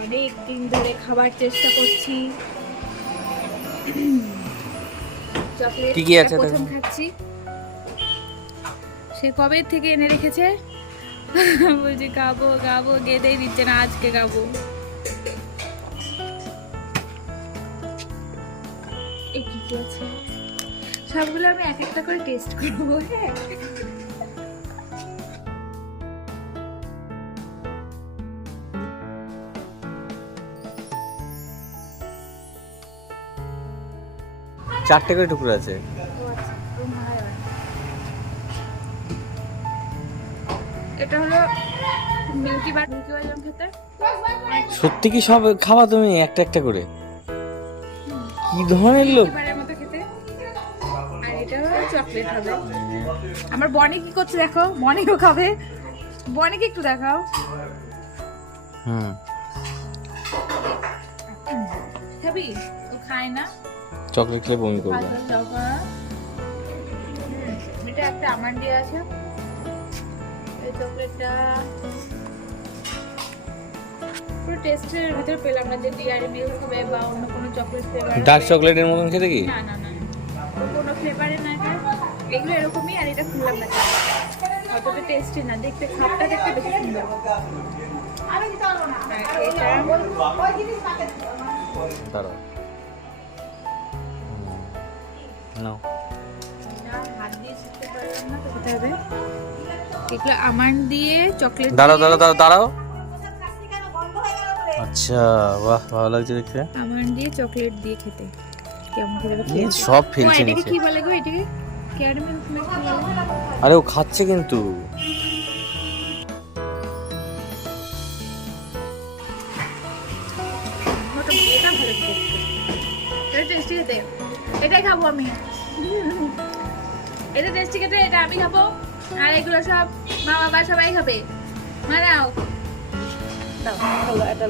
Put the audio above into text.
অনেক দিন ধরে খাবার চেষ্টা করছি। চকলেট কি কি আছে প্রথম খাচ্ছি। সে কবে থেকে এনে রেখেছে? বলছি খাব খাব গেতেই দিচ্ছে না আজকে কি সবগুলো আমি এক একটা করে টেস্ট করব হ্যাঁ? চারটে করে টুকরো আছে। এটা হলো মিল্কি বার মিল্কি বার খেতে? সত্যি কি সব খাওয়া তুমি একটা একটা করে? কি ধরনের লোক? মতো খেতে। এটা চকলেট হবে। আমার বনি কি করছে দেখো? বনিও খাবে। বনিকে একটু দেখাও। হুম। খাবি? ও খায় না। চকলেট খেলে বমি করবে। এটা একটা আমার আছে। এই চকলেটটা পুরো টেস্টের ভিতরে পেলাম না যে ডিয়ারি মিল্ক হবে বা অন্য কোনো চকলেট ফ্লেভার ডার্ক চকলেটের মতন খেতে কি? না না না কোনো ফ্লেভারে না এটা। এগুলো এরকমই আর এটা খুললাম না। অতটা টেস্টি না। দেখতে খাপটা দেখতে বেশি সুন্দর। এটা নাও না, দিয়ে এগুলো আমন্ড দিয়ে চকলেট দাঁড়াও দাঁড়াও দাঁড়াও দাঁড়াও। আচ্ছা। বাহ ভালো লাগছে দেখতে। আমন্ড দিয়ে চকলেট দিয়ে খেতে। কেমন সব ফেলছে এটাকে নিচে। কি বলে গো এটাকে? ক্যারামেল আরে ও খাচ্ছে কিন্তু। এটা ভালো খেতে এটা টেস্টি খেতে। এটাই খাব আমি। এটা টেস্টি খেতে এটা আমি খাব। আর এগুলো সব মা বাবা সবাই খাবে। মানে এটা